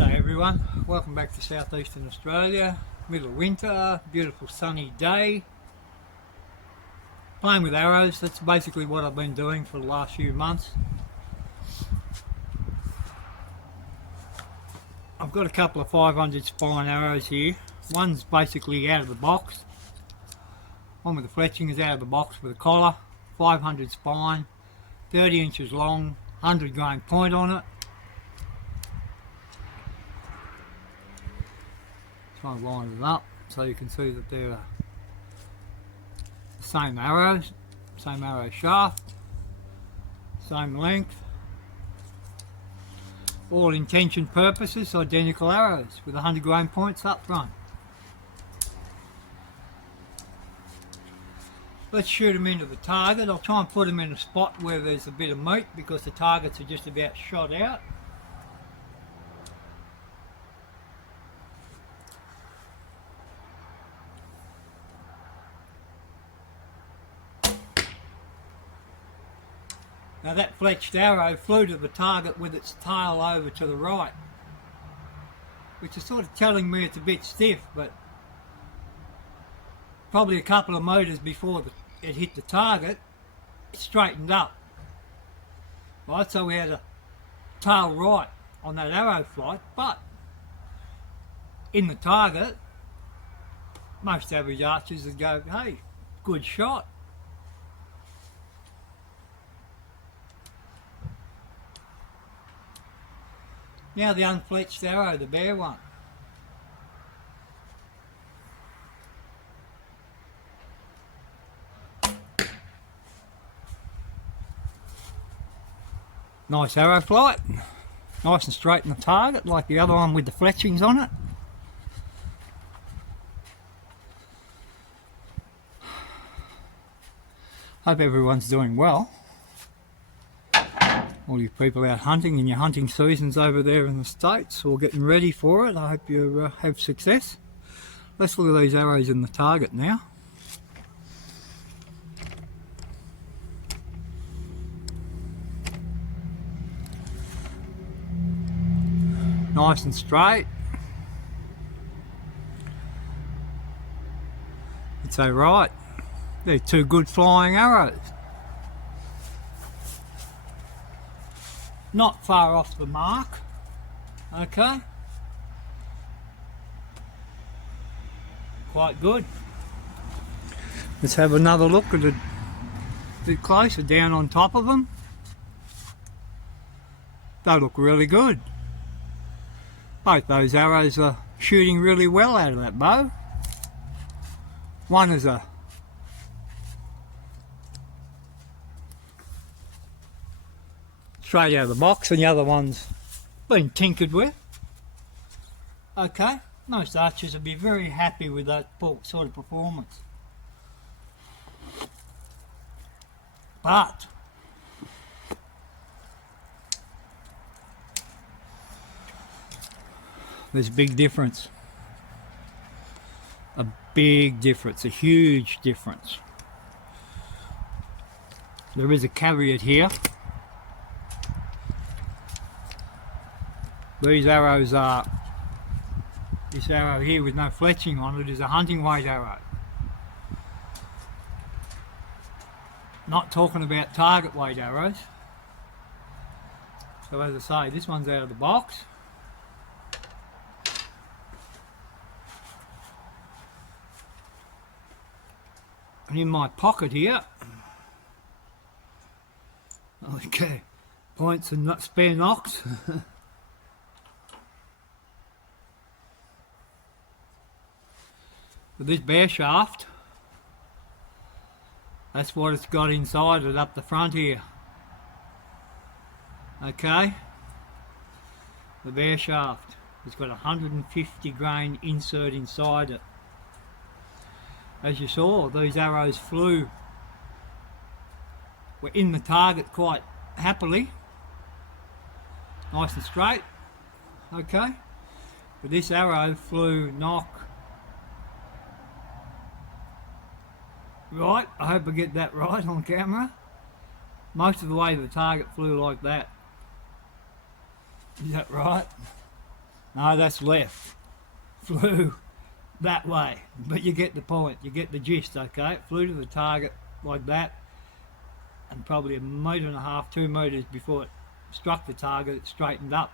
G'day everyone, welcome back to southeastern Australia. Middle of winter, beautiful sunny day. Playing with arrows, that's basically what I've been doing for the last few months. I've got a couple of 500 spine arrows here. One's basically out of the box. One with the fletching is out of the box with a collar. 500 spine, 30 inches long, 100 grain point on it. Try and line it up so you can see that they're the same arrows, same arrow shaft, same length. All intention purposes, identical arrows with 100 grain points up front. Let's shoot them into the target. I'll try and put them in a spot where there's a bit of meat because the targets are just about shot out. Now that fletched arrow flew to the target with its tail over to the right, which is sort of telling me it's a bit stiff, but probably a couple of metres before it hit the target, it straightened up. Right, so we had a tail right on that arrow flight, but in the target, most average archers would go, hey, good shot. Now the unfletched arrow, the bare one. Nice arrow flight, nice and straight in the target like the other one with the fletchings on it. Hope everyone's doing well. All you people out hunting in your hunting seasons over there in the States or getting ready for it, I hope you have success. Let's look at these arrows in the target now. Nice and straight. It's alright. They're two good flying arrows. Not far off the mark, okay, quite good. Let's have another look at it a bit closer down on top of them. They look really good. Both those arrows are shooting really well out of that bow. One is a straight out of the box and the other one's been tinkered with. Okay, most archers will be very happy with that sort of performance. But there's a big difference. A big difference, a huge difference. There is a caveat here. These arrows are, this arrow here with no fletching on it is a hunting weight arrow. Not talking about target weight arrows. So as I say, this one's out of the box. And in my pocket here, okay, points and spare nocks. With this bare shaft, that's what it's got inside it up the front here. Okay, the bare shaft, it's got 150 grain insert inside it. As you saw, these arrows were in the target quite happily, nice and straight, okay, but this arrow flew knock. Right, I hope I get that right on camera. Most of the way the target flew like that. Is that right? No, that's left. Flew that way. But you get the point. You get the gist, okay? It flew to the target like that. And probably 1.5 metres, 2 metres before it struck the target, it straightened up.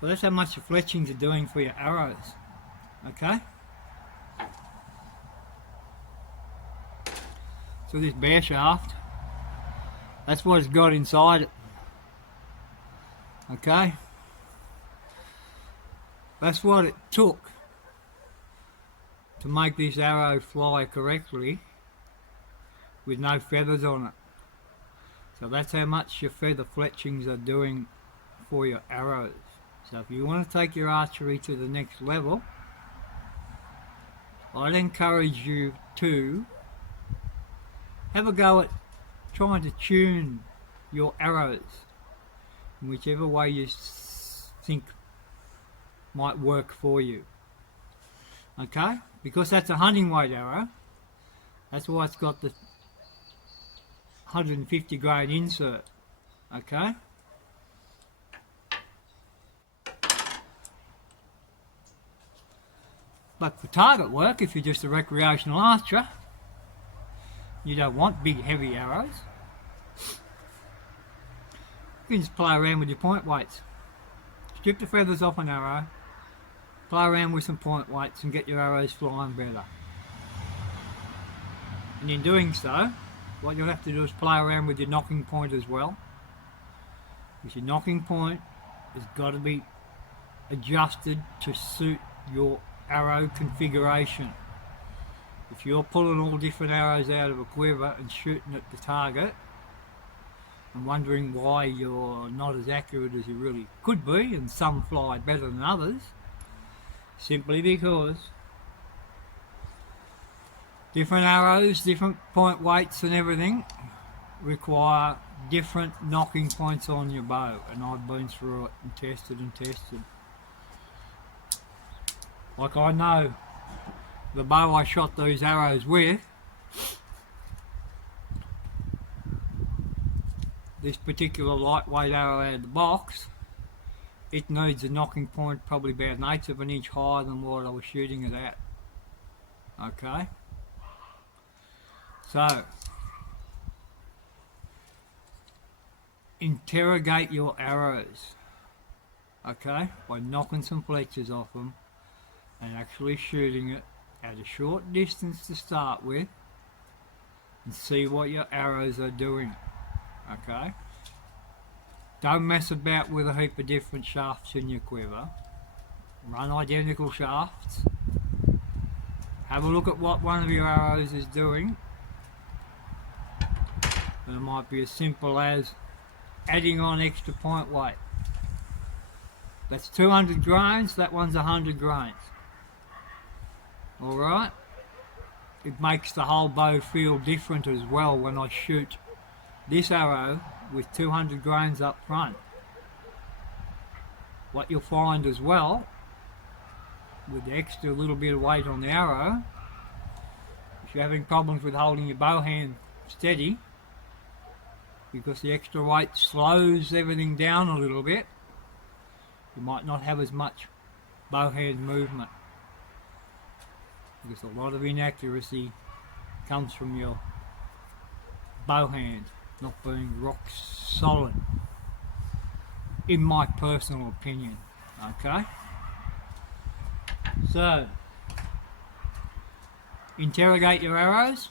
So that's how much the fletchings are doing for your arrows. Okay? So this bear shaft, that's what it's got inside it. Okay? That's what it took to make this arrow fly correctly with no feathers on it. So that's how much your feather fletchings are doing for your arrows. So if you want to take your archery to the next level, I'd encourage you to have a go at trying to tune your arrows in whichever way you think might work for you. Okay? Because that's a hunting weight arrow. That's why it's got the 150 grain insert. Okay? But for target work, if you're just a recreational archer, you don't want big heavy arrows, you can just play around with your point weights. Strip the feathers off an arrow, play around with some point weights and get your arrows flying better. And in doing so, what you'll have to do is play around with your knocking point as well. Because your knocking point has got to be adjusted to suit your arrow configuration. If you're pulling all different arrows out of a quiver and shooting at the target and wondering why you're not as accurate as you really could be, and some fly better than others, simply because different arrows, different point weights and everything require different knocking points on your bow, and I've been through it and tested and tested. Like, I know the bow I shot those arrows with, this particular lightweight arrow out of the box, it needs a knocking point probably about 1/8 of an inch higher than what I was shooting it at. Okay? So, interrogate your arrows, okay, by knocking some fletchers off them and actually shooting it at a short distance to start with and see what your arrows are doing, okay? Don't mess about with a heap of different shafts in your quiver. Run identical shafts. Have a look at what one of your arrows is doing, and it might be as simple as adding on extra point weight. That's 200 grains, that one's 100 grains. Alright? It makes the whole bow feel different as well when I shoot this arrow with 200 grains up front. What you'll find as well, with the extra little bit of weight on the arrow, if you're having problems with holding your bow hand steady, because the extra weight slows everything down a little bit, you might not have as much bow hand movement, because a lot of inaccuracy comes from your bow hand not being rock solid, in my personal opinion. Okay, so interrogate your arrows.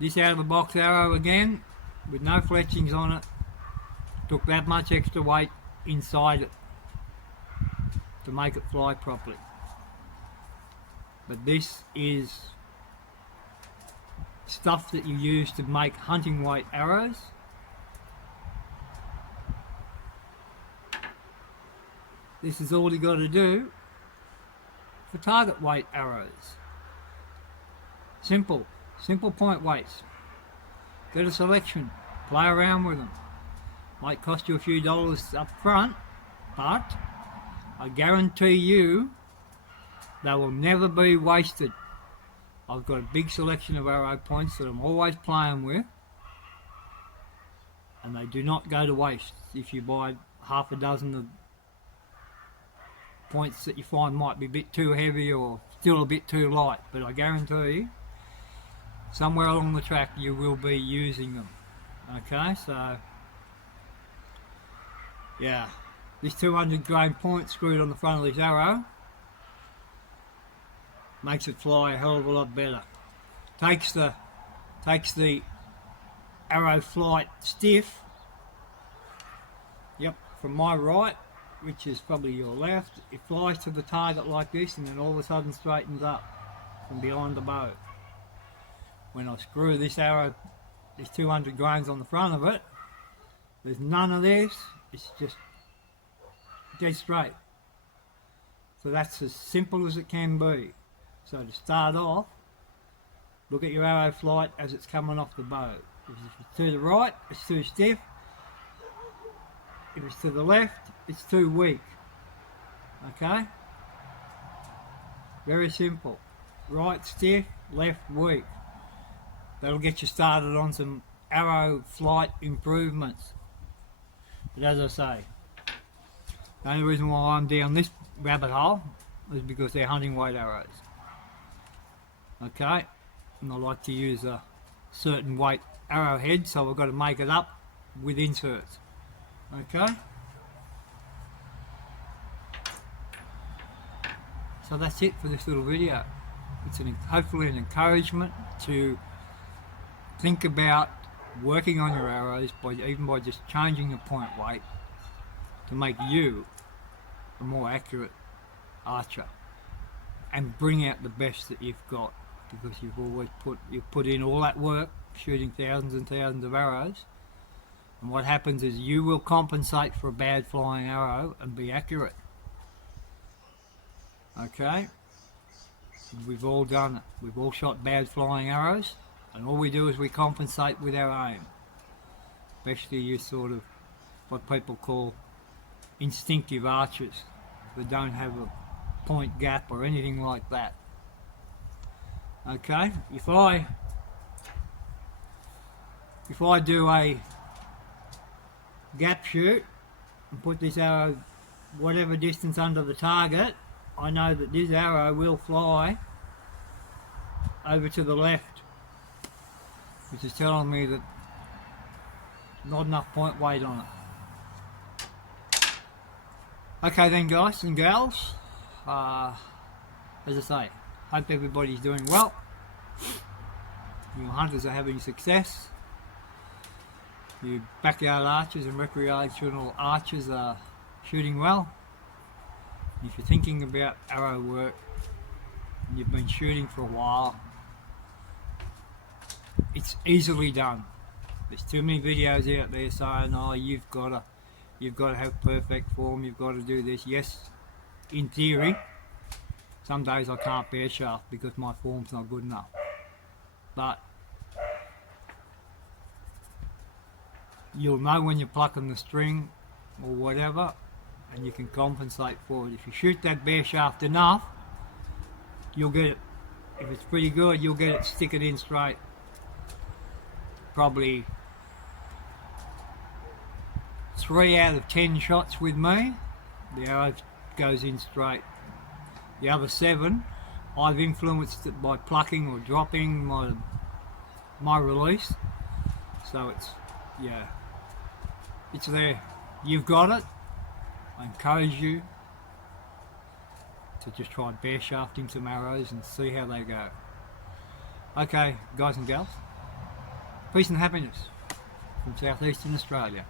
This out of the box arrow again, with no fletchings on it, took that much extra weight inside it to make it fly properly. But this is stuff that you use to make hunting weight arrows. This is all you got to do for target weight arrows. Simple point weights. Get a selection, play around with them. Might cost you a few dollars up front, but I guarantee you they will never be wasted. I've got a big selection of arrow points that I'm always playing with, and they do not go to waste if you buy half a dozen of points that you find might be a bit too heavy or still a bit too light, but I guarantee you somewhere along the track you will be using them. Okay, so yeah, this 200 grain point screwed on the front of this arrow makes it fly a hell of a lot better. Takes the arrow flight stiff, yep, from my right, which is probably your left. It flies to the target like this and then all of a sudden straightens up from behind the bow. When I screw this arrow, there's 200 grains on the front of it, there's none of this, it's just dead straight. So that's as simple as it can be. So to start off, look at your arrow flight as it's coming off the bow. If it's to the right, it's too stiff. If it's to the left, it's too weak. Okay? Very simple. Right stiff, left weak. That'll get you started on some arrow flight improvements. But as I say, the only reason why I'm down this rabbit hole is because they're hunting weight arrows. Okay? And I like to use a certain weight arrowhead, so I've got to make it up with inserts. Okay? So that's it for this little video. It's hopefully an encouragement to think about working on your arrows, even by just changing the point weight to make you a more accurate archer and bring out the best that you've got, because you've put in all that work shooting thousands and thousands of arrows, and what happens is you will compensate for a bad flying arrow and be accurate. Okay? We've all done it. We've all shot bad flying arrows, and all we do is we compensate with our aim. Especially you sort of what people call instinctive archers that don't have a point gap or anything like that. Okay, if I do a gap shoot and put this arrow whatever distance under the target, I know that this arrow will fly over to the left, which is telling me that not enough point weight on it. Okay then, guys and gals, as I say, hope everybody's doing well. Your hunters are having success. Your backyard archers and recreational archers are shooting well. If you're thinking about arrow work and you've been shooting for a while, it's easily done. There's too many videos out there saying, oh, you've got to have perfect form, you've got to do this. Yes, in theory, some days I can't bear shaft because my form's not good enough. But you'll know when you're plucking the string or whatever, and you can compensate for it. If you shoot that bare shaft enough, you'll get it. If it's pretty good, you'll get it, stick it in straight. Probably 3 out of 10 shots with me, the arrow goes in straight. The other 7, I've influenced it by plucking or dropping my release. So it's, yeah, it's there. You've got it. I encourage you to just try bare shafting some arrows and see how they go. Okay, guys and gals, peace and happiness from southeastern Australia.